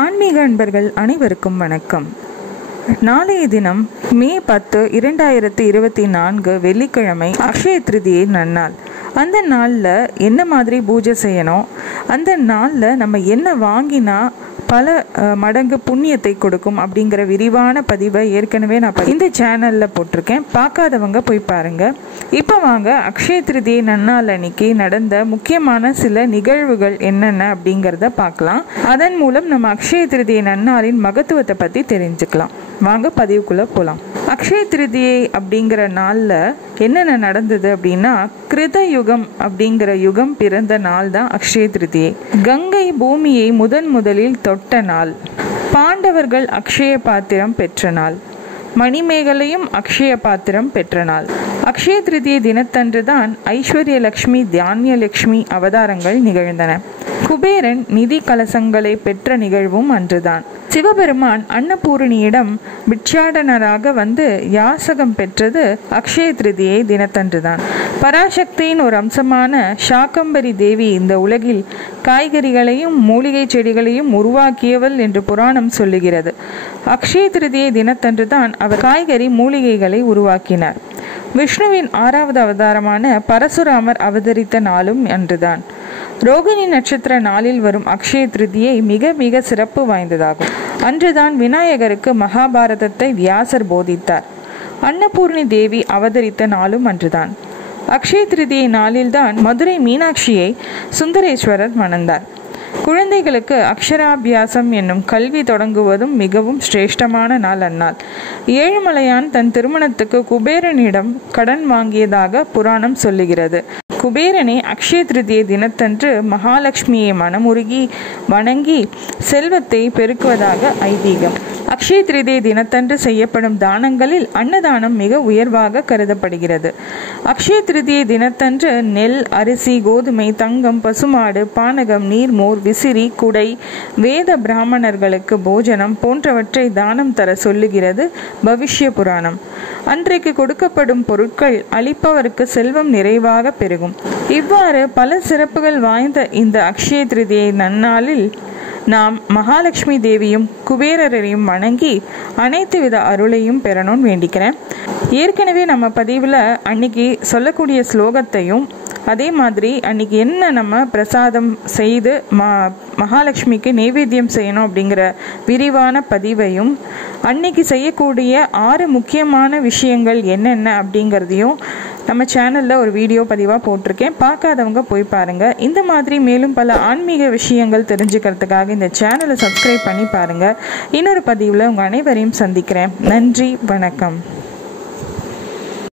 ஆன்மீக அன்பர்கள் அனைவருக்கும் வணக்கம். நாளைய தினம் மே 10, 2024 வெள்ளிக்கிழமை அக்ஷய திருதியை நன்னாள். அந்த நாளில் என்ன மாதிரி பூஜை செய்யணும், அந்த நாளில் நம்ம என்ன வாங்கினா பல மடங்கு புண்ணியத்தை கொடுக்கும் அப்படிங்கிற விரிவான பதிவை ஏற்கனவே நான் இந்த சேனலில் போட்டிருக்கேன். பார்க்காதவங்க போய் பாருங்கள். இப்போ வாங்க அக்ஷய திருதியை நன்னாள் அன்னைக்கு நடந்த முக்கியமான சில நிகழ்வுகள் என்னென்ன அப்படிங்கிறத பார்க்கலாம். அதன் மூலம் நம்ம அக்ஷய திருதியை நன்னாளின் மகத்துவத்தை பற்றி தெரிஞ்சுக்கலாம். வாங்க பதிவுக்குள்ளே போகலாம். அக்ஷய திருதியை அப்படிங்கிற நாளில் என்னென்ன நடந்தது அப்படின்னா, கிருத யுகம் அப்படிங்கிற யுகம் பிறந்த நாள் தான் அக்ஷய திருதியை. கங்கை பூமியை முதலில் தொட்ட நாள். பாண்டவர்கள் அக்ஷய பாத்திரம் பெற்ற நாள். மணிமேகலையும் அக்ஷய பாத்திரம் பெற்ற நாள். அக்ஷய திருதியை தினத்தன்று தான் ஐஸ்வர்ய லட்சுமி, தியானிய லட்சுமி அவதாரங்கள் நிகழ்ந்தன. குபேரன் நிதி கலசங்களை பெற்ற நிகழ்வும் அன்றுதான். சிவபெருமான் அன்னபூரணியிடம் பிட்சாடனராக வந்து யாசகம் பெற்றது அக்ஷய திருதியை தினத்தன்றுதான். பராசக்தியின் ஒரு அம்சமான சாக்கம்பரி தேவி இந்த உலகில் காய்கறிகளையும் மூலிகை செடிகளையும் உருவாக்கியவள் என்று புராணம் சொல்லுகிறது. அக்ஷய திருதியை தினத்தன்றுதான் அவர் காய்கறி மூலிகைகளை உருவாக்கினார். விஷ்ணுவின் 6வது அவதாரமான பரசுராமர் அவதரித்த நாளும் அன்றுதான். ரோகிணி நட்சத்திர நாளில் வரும் அக்ஷய திருதியை மிக மிக சிறப்பு வாய்ந்ததாகும். அன்றுதான் விநாயகருக்கு மகாபாரதத்தை வியாசர் போதித்தார். அன்னபூர்ணி தேவி அவதரித்த நாளும் அன்றுதான். அக்ஷய திருதியை நாளில்தான் மதுரை மீனாட்சியை சுந்தரேஸ்வரர் மணந்தார். குழந்தைகளுக்கு அக்ஷராபியாசம் என்னும் கல்வி தொடங்குவதும் மிகவும் சிரேஷ்டமான நாள் அந்நாள். ஏழுமலையான் தன் திருமணத்துக்கு குபேரனிடம் கடன் வாங்கியதாக புராணம் சொல்லுகிறது. குபேரனை அக்ஷய திருதியை தினத்தன்று மகாலட்சுமியை மனமுருகி வணங்கி செல்வத்தை பெருக்குவதாக ஐதீகம். அக்ஷய திருதியை தினத்தன்று செய்யப்படும் தானங்களில் அன்னதானம் மிக உயர்வாக கருதப்படுகிறது. அக்ஷய திருதியை தினத்தன்று நெல், அரிசி, கோதுமை, தங்கம், பசுமாடு, பானகம், நீர்மோர், விசிறி, குடை, வேத பிராமணர்களுக்கு போஜனம் போன்றவற்றை தானம் தர சொல்லுகிறது பவிஷ்ய புராணம். அன்றைக்கு கொடுக்கப்படும் பொருட்கள் அளிப்பவருக்கு செல்வம் நிறைவாக பெருகும். இவ்வாறு பல சிறப்புகள் வாய்ந்த இந்த அக்ஷய திருதியை நன்னாளில் நாம் மகாலட்சுமி தேவியும் குபேரரையும் வணங்கி அனைத்து வித அருளையும் பெறணும்னு வேண்டிக்கிறேன். ஏற்கனவே நம்ம பதிவில் அன்னைக்கு சொல்லக்கூடிய ஸ்லோகத்தையும் அதே மாதிரி அன்னைக்கு என்ன நம்ம பிரசாதம் செய்து மகாலட்சுமிக்கு நைவேத்தியம் செய்யணும் அப்படிங்கிற விரிவான பதிவையும், அன்னைக்கு செய்யக்கூடிய 6 முக்கியமான விஷயங்கள் என்னென்ன அப்படிங்கிறதையும் நம்ம சேனலில் ஒரு வீடியோ பதிவாக போட்டிருக்கேன். பார்க்காதவங்க போய் பாருங்கள். இந்த மாதிரி மேலும் பல ஆன்மீக விஷயங்கள் தெரிஞ்சுக்கிறதுக்காக இந்த சேனலை சப்ஸ்கிரைப் பண்ணி பாருங்கள். இன்னொரு பதிவில் உங்கள் அனைவரையும் சந்திக்கிறேன். நன்றி, வணக்கம்.